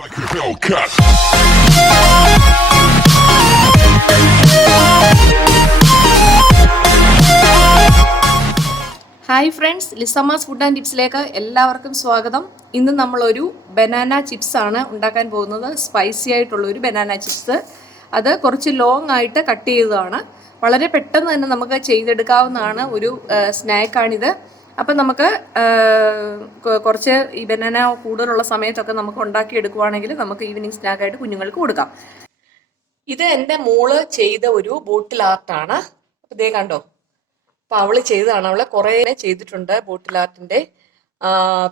Like a Hellcat. Hi friends, Lisamma's food and ടിപ്സിലേക്ക് എല്ലാവർക്കും സ്വാഗതം. ഇന്ന് നമ്മളൊരു ബനാന ചിപ്സ് ആണ് ഉണ്ടാക്കാൻ പോകുന്നത്. സ്പൈസി ആയിട്ടുള്ള ഒരു ബനാന ചിപ്സ്. അത് കുറച്ച് ലോങ് ആയിട്ട് കട്ട് ചെയ്തതാണ്. വളരെ പെട്ടെന്ന് തന്നെ നമുക്ക് ചെയ്തെടുക്കാവുന്നതാണ് ഒരു സ്നാക്കാണിത്. അപ്പം നമുക്ക് കുറച്ച് ഈ ബനാന കൂടുതലുള്ള സമയത്തൊക്കെ നമുക്ക് ഉണ്ടാക്കിയെടുക്കുവാണെങ്കിൽ നമുക്ക് ഈവനിങ് സ്നാക്കായിട്ട് കുഞ്ഞുങ്ങൾക്ക് കൊടുക്കാം. ഇത് എൻ്റെ മോള് ചെയ്ത ഒരു ബോട്ടിൽ ആർട്ടാണ്. ഇതേ കണ്ടോ, അപ്പൊ അവള് ചെയ്തതാണ്. അവള് കുറെ ചെയ്തിട്ടുണ്ട് ബോട്ടിൽ ആർട്ടിന്റെ,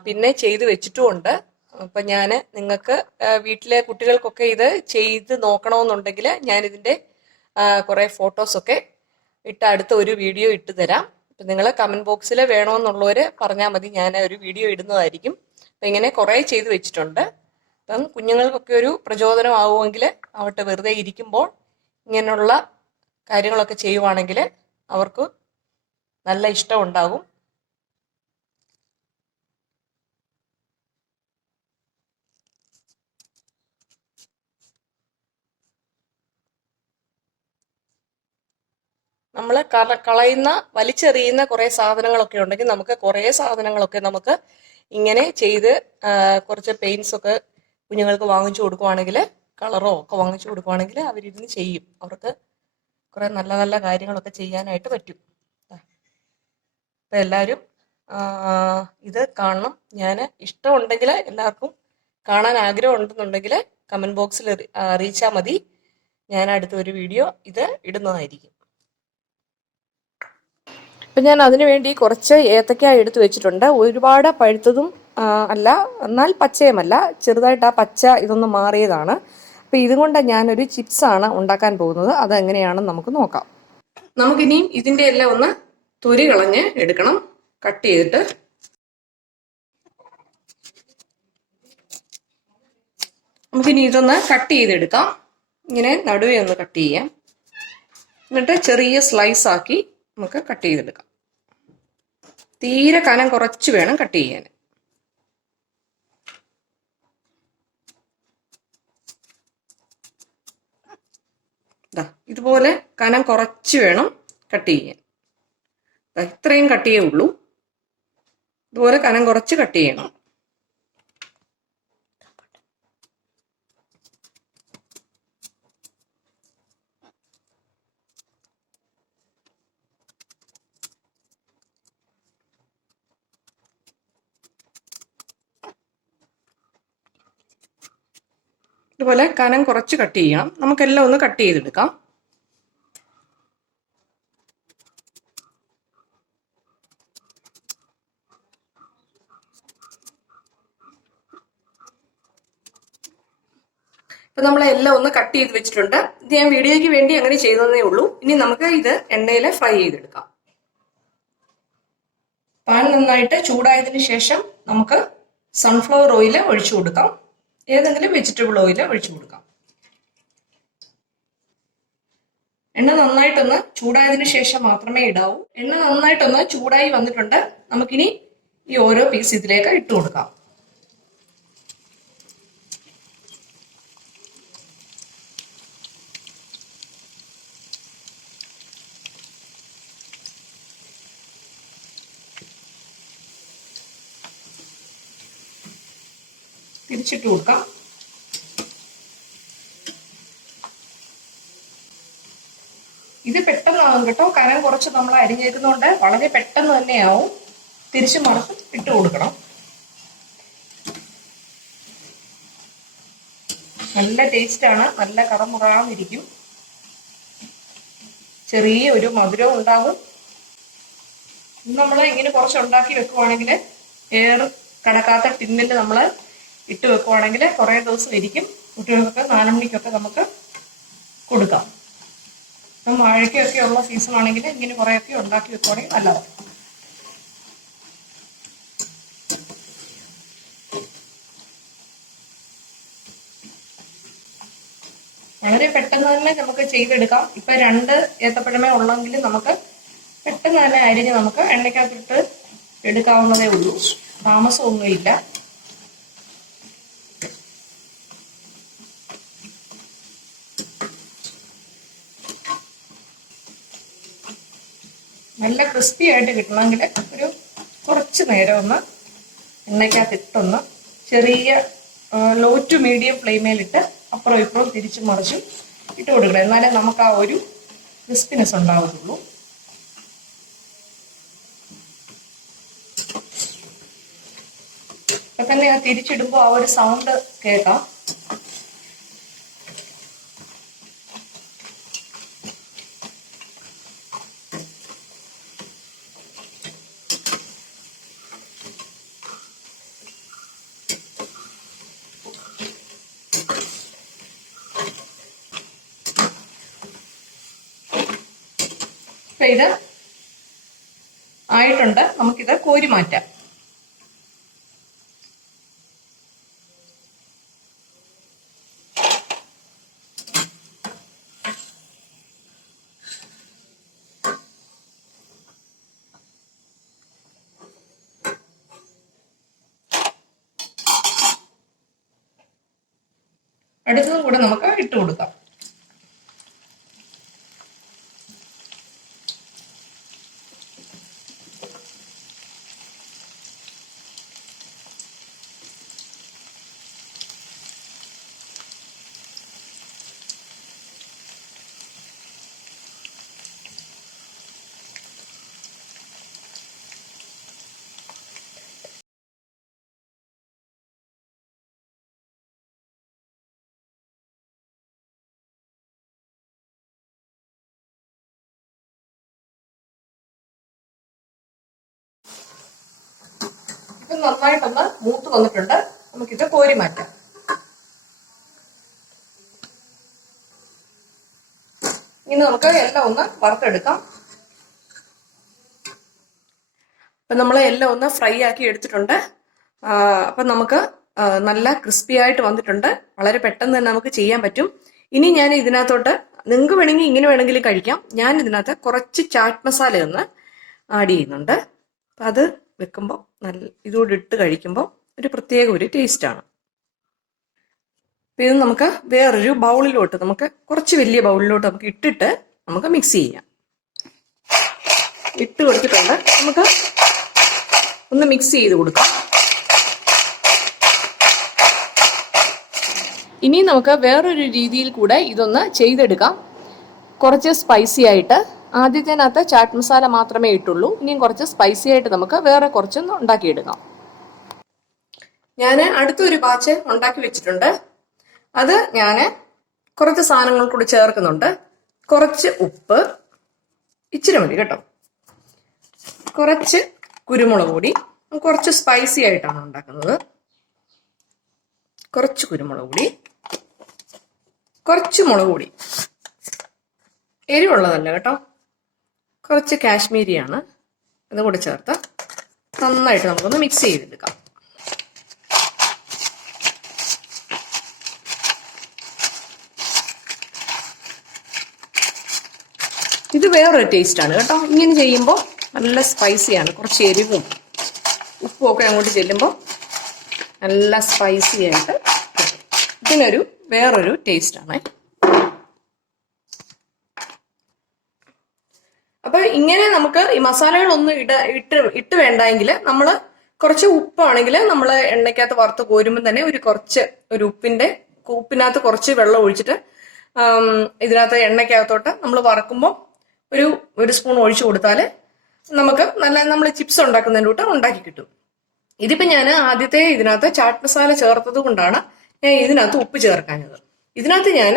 പിന്നെ ചെയ്ത് വെച്ചിട്ടുമുണ്ട്. അപ്പൊ ഞാന് നിങ്ങൾക്ക് വീട്ടിലെ കുട്ടികൾക്കൊക്കെ ഇത് ചെയ്ത് നോക്കണമെന്നുണ്ടെങ്കിൽ ഞാൻ ഇതിന്റെ കുറെ ഫോട്ടോസൊക്കെ അടുത്ത ഒരു വീഡിയോ ഇട്ട് തരാം. അപ്പൊ നിങ്ങൾ കമന്റ് ബോക്സിൽ വേണമെന്നുള്ളവര് പറഞ്ഞാൽ മതി, ഞാൻ ഒരു വീഡിയോ ഇടുന്നതായിരിക്കും. അപ്പൊ ഇങ്ങനെ കുറെ ചെയ്ത് വെച്ചിട്ടുണ്ട്. അപ്പം കുഞ്ഞുങ്ങൾക്കൊക്കെ ഒരു പ്രചോദനമാവുമെങ്കിൽ അവട്ടെ, വെറുതെ ഇരിക്കുമ്പോൾ ഇങ്ങനെയുള്ള കാര്യങ്ങളൊക്കെ ചെയ്യുവാണെങ്കിൽ അവർക്ക് നല്ല ഇഷ്ടം ഉണ്ടാകും. നമ്മൾ കളയുന്ന വലിച്ചെറിയുന്ന കുറെ സാധനങ്ങളൊക്കെ ഉണ്ടെങ്കിൽ നമുക്ക് കുറെ സാധനങ്ങളൊക്കെ നമുക്ക് ഇങ്ങനെ ചെയ്ത് കുറച്ച് പെയിന്റ്സ് ഒക്കെ കുഞ്ഞുങ്ങൾക്ക് വാങ്ങിച്ചു കൊടുക്കുവാണെങ്കിൽ, കളറോ ഒക്കെ വാങ്ങിച്ചു കൊടുക്കുവാണെങ്കിൽ അവരിരുന്ന് ചെയ്യും. അവർക്ക് കുറെ നല്ല നല്ല കാര്യങ്ങളൊക്കെ ചെയ്യാനായിട്ട് പറ്റും. അപ്പം എല്ലാവരും ഇത് കാണണം. ഞാൻ ഇഷ്ടമുണ്ടെങ്കിൽ, എല്ലാവർക്കും കാണാൻ ആഗ്രഹം ഉണ്ടെന്നുണ്ടെങ്കിൽ കമന്റ് ബോക്സിൽ അറിയിച്ചാൽ മതി. ഞാൻ അടുത്തൊരു വീഡിയോ ഇത് ഇടുന്നതായിരിക്കും. ഇപ്പം ഞാൻ അതിനു വേണ്ടി കുറച്ച് ഏത്തക്ക എടുത്ത് വെച്ചിട്ടുണ്ട്. ഒരുപാട് പഴുത്തതും അല്ല, എന്നാൽ പച്ചയുമല്ല, ചെറുതായിട്ട് ആ പച്ച ഇതൊന്ന് മാറിയതാണ്. അപ്പം ഇതുകൊണ്ട് ഞാനൊരു ചിപ്സാണ് ഉണ്ടാക്കാൻ പോകുന്നത്. അതെങ്ങനെയാണെന്ന് നമുക്ക് നോക്കാം. നമുക്കിനിയും ഇതിൻ്റെ എല്ലാം ഒന്ന് തൊലി കളഞ്ഞ് എടുക്കണം, കട്ട് ചെയ്തിട്ട്. നമുക്കിനി ഇതൊന്ന് കട്ട് ചെയ്തെടുക്കാം. ഇങ്ങനെ നടുവേ ഒന്ന് കട്ട് ചെയ്യാം. എന്നിട്ട് ചെറിയ സ്ലൈസ് ആക്കി നമുക്ക് കട്ട് ചെയ്തെടുക്കാം. തീരെ കനം കുറച്ച് വേണം കട്ട് ചെയ്യാൻ. ഇതുപോലെ കനം കുറച്ച് വേണം കട്ട് ചെയ്യാൻ. ഇത്രയും കട്ട് ചെയ്യേ ഉള്ളൂ. ഇതുപോലെ കനം കുറച്ച് കട്ട് ചെയ്യണം. ഇതുപോലെ കനം കുറച്ച് കട്ട് ചെയ്യണം. നമുക്കെല്ലാം ഒന്ന് കട്ട് ചെയ്തെടുക്കാം. ഇപ്പൊ നമ്മളെല്ലാം ഒന്ന് കട്ട് ചെയ്ത് വെച്ചിട്ടുണ്ട്. ഇത് ഞാൻ വീഡിയോയ്ക്ക് വേണ്ടി അങ്ങനെ ചെയ്തതേ ഉള്ളൂ. ഇനി നമുക്ക് ഇത് എണ്ണയിൽ ഫ്രൈ ചെയ്തെടുക്കാം. പാൻ നന്നായിട്ട് ചൂടായതിനു ശേഷം നമുക്ക് സൺഫ്ലവർ ഓയിൽ ഒഴിച്ചു കൊടുക്കാം. ഏതെങ്കിലും വെജിറ്റബിൾ ഓയിൽ ഒഴിച്ചു കൊടുക്കാം. എണ്ണ നന്നായിട്ടൊന്ന് ചൂടായതിനു ശേഷം മാത്രമേ ഇടാവൂ. എണ്ണ നന്നായിട്ടൊന്ന് ചൂടായി വന്നിട്ടുണ്ട്. നമുക്കിനി ഈ ഓരോ പീസ് ഇതിലേക്ക് ഇട്ട് കൊടുക്കാം. തിരിച്ചിട്ട് കൊടുക്കാം. ഇത് പെട്ടെന്നാവും കേട്ടോ. കനം കുറച്ച് നമ്മൾ അരിഞ്ഞേക്കുന്നതുകൊണ്ട് വളരെ പെട്ടെന്ന് തന്നെ ആവും. തിരിച്ചു മറിച്ച് ഇട്ട് കൊടുക്കണം. നല്ല ടേസ്റ്റാണ്. നല്ല കറമുറാന്നിരിക്കും. ചെറിയ ഒരു മധുരവും ഉണ്ടാകും. നമ്മൾ ഇങ്ങനെ കുറച്ച് ഉണ്ടാക്കി വെക്കുവാണെങ്കിൽ, എയർ കടക്കാത്ത ടിന്നിൽ നമ്മൾ ഇട്ട് വെക്കുവാണെങ്കിൽ കുറേ ദിവസം ഇരിക്കും. കുട്ടികൾക്കൊക്കെ 4 മണിക്കൊക്കെ നമുക്ക് കൊടുക്കാം. ഇപ്പം വാഴയ്ക്കൊക്കെ ഉള്ള സീസൺ ആണെങ്കിൽ ഇങ്ങനെ കുറേയൊക്കെ ഉണ്ടാക്കി വെക്കുവാണെങ്കിൽ നല്ലതാണ്. വളരെ പെട്ടെന്ന് തന്നെ നമുക്ക് ചെയ്തെടുക്കാം. ഇപ്പൊ 2 ഏത്തപ്പഴമേ ഉള്ളെങ്കിൽ നമുക്ക് പെട്ടെന്ന് തന്നെ അരിഞ്ഞ് നമുക്ക് എണ്ണയ്ക്കകത്തിട്ട് എടുക്കാവുന്നതേ ഉള്ളൂ. താമസമൊന്നുമില്ല. നല്ല ക്രിസ്പി ആയിട്ട് കിട്ടണമെങ്കിൽ ഒരു കുറച്ച് നേരം ഒന്ന് എണ്ണയ്ക്കകത്തിട്ടൊന്ന് ചെറിയ ലോ ടു മീഡിയം ഫ്ലെയിമിലിട്ട് അപ്പുറം ഇപ്പുറം തിരിച്ചും മറിച്ചും ഇട്ട് കൊടുക്കണം. എന്നാലേ നമുക്ക് ആ ഒരു ക്രിസ്പിനെസ് ഉണ്ടാവത്തുള്ളൂ. ഇപ്പൊ തന്നെ ആ തിരിച്ചിടുമ്പോൾ ആ ഒരു സൗണ്ട് കേൾക്കാം. ഇത് ആയിട്ടുണ്ട്. നമുക്കിത് കോരി മാറ്റാം. അടുത്തതും കൂടെ നമുക്ക് ഇട്ട് കൊടുക്കാം. ഇത് നന്നായിട്ടൊന്ന് മൂത്ത് വന്നിട്ടുണ്ട്. നമുക്കിത് കോരി മാറ്റാം. ഇനി നമുക്ക് എല്ലാം ഒന്ന് വറുത്തെടുക്കാം. അപ്പൊ നമ്മൾ എല്ലാം ഒന്ന് ഫ്രൈ ആക്കി എടുത്തിട്ടുണ്ട്. അപ്പൊ നമുക്ക് നല്ല ക്രിസ്പി ആയിട്ട് വന്നിട്ടുണ്ട്. വളരെ പെട്ടെന്ന് തന്നെ നമുക്ക് ചെയ്യാൻ പറ്റും. ഇനി ഞാൻ ഇതിനകത്തോട്ട്, നിങ്ങൾക്ക് വേണമെങ്കിൽ ഇങ്ങനെ വേണമെങ്കിലും കഴിക്കാം. ഞാൻ ഇതിനകത്ത് കുറച്ച് ചാറ്റ് മസാല ഒന്ന് ആഡ് ചെയ്യുന്നുണ്ട്. അപ്പം അത് വെക്കുമ്പോൾ നല്ല ഇതുകൂടി ഇട്ട് കഴിക്കുമ്പോൾ ഒരു പ്രത്യേക ഒരു ടേസ്റ്റാണ്. ഇത് നമുക്ക് വേറൊരു ബൗളിലോട്ട്, നമുക്ക് കുറച്ച് വലിയ ബൗളിലോട്ട് നമുക്ക് ഇട്ടിട്ട് നമുക്ക് മിക്സ് ചെയ്യാം. ഇട്ട് കൊടുത്തിട്ടുണ്ട്. നമുക്ക് ഒന്ന് മിക്സ് ചെയ്ത് കൊടുക്കാം. ഇനി നമുക്ക് വേറൊരു രീതിയിൽ കൂടെ ഇതൊന്ന് ചെയ്തെടുക്കാം. കുറച്ച് സ്പൈസി ആയിട്ട്. ആദ്യത്തേനകത്ത് ചാറ്റ് മസാല മാത്രമേ ഇട്ടുള്ളൂ. ഇനിയും കുറച്ച് സ്പൈസി ആയിട്ട് നമുക്ക് വേറെ കുറച്ചൊന്ന് ഉണ്ടാക്കിയെടുക്കാം. ഞാൻ അടുത്തൊരു ബാച്ച് ഉണ്ടാക്കി വെച്ചിട്ടുണ്ട്. അത് ഞാൻ കുറച്ച് സാധനങ്ങൾ കൂടി ചേർക്കുന്നുണ്ട്. കുറച്ച് ഉപ്പ്, ഇച്ചിരി മതി കേട്ടോ. കുറച്ച് കുരുമുളക് പൊടി, കുറച്ച് സ്പൈസി ആയിട്ടാണ് ഉണ്ടാക്കുന്നത്. കുറച്ച് കുരുമുളക് പൊടി, കുറച്ച് മുളക് പൊടി, എരിവുള്ളതല്ല കേട്ടോ. കുറച്ച് കാശ്മീരിയാണ്. അതും കൂടി ചേർത്ത് നന്നായിട്ട് നമുക്കൊന്ന് മിക്സ് ചെയ്തെടുക്കാം. ഇത് വേറൊരു ടേസ്റ്റാണ് കേട്ടോ. ഇങ്ങനെ ചെയ്യുമ്പോൾ നല്ല സ്പൈസിയാണ്. കുറച്ച് എരിവും ഉപ്പും ഒക്കെ അങ്ങോട്ട് ചെല്ലുമ്പോൾ നല്ല സ്പൈസി ആയിട്ട് ഇതിനൊരു വേറൊരു ടേസ്റ്റാണ്. അപ്പൊ ഇങ്ങനെ നമുക്ക് ഈ മസാലകളൊന്നും ഇട്ട് വേണ്ടെങ്കിൽ നമ്മൾ കുറച്ച് ഉപ്പാണെങ്കിൽ നമ്മൾ എണ്ണയ്ക്കകത്ത് വറുത്ത് കോരുമ്പോൾ തന്നെ ഒരു ഉപ്പിനകത്ത് കുറച്ച് വെള്ളം ഒഴിച്ചിട്ട് ഇതിനകത്ത് എണ്ണയ്ക്കകത്തോട്ട് നമ്മൾ വറക്കുമ്പോൾ ഒരു സ്പൂൺ ഒഴിച്ചു കൊടുത്താൽ നമുക്ക് നല്ല നമ്മൾ ചിപ്സ് ഉണ്ടാക്കുന്നതിൻ്റെ കൂട്ട് ഉണ്ടാക്കി കിട്ടും. ഇതിപ്പോ ഞാൻ ആദ്യത്തെ ഇതിനകത്ത് ചാറ്റ് മസാല ചേർത്തത് കൊണ്ടാണ് ഞാൻ ഇതിനകത്ത് ഉപ്പ് ചേർക്കാഞ്ഞത്. ഇതിനകത്ത് ഞാൻ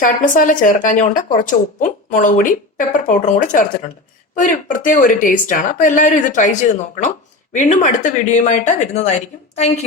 ചാറ്റ് മസാല ചേർക്കാഞ്ഞുകൊണ്ട് കുറച്ച് ഉപ്പും മുളക് പൊടി പെപ്പർ പൗഡറും കൂടെ ചേർത്തിട്ടുണ്ട്. അപ്പൊ ഒരു പ്രത്യേക ഒരു ടേസ്റ്റ് ആണ്. അപ്പൊ എല്ലാവരും ഇത് ട്രൈ ചെയ്ത് നോക്കണം. വീണ്ടും അടുത്ത വീഡിയോയുമായിട്ട് വരുന്നതായിരിക്കും. താങ്ക്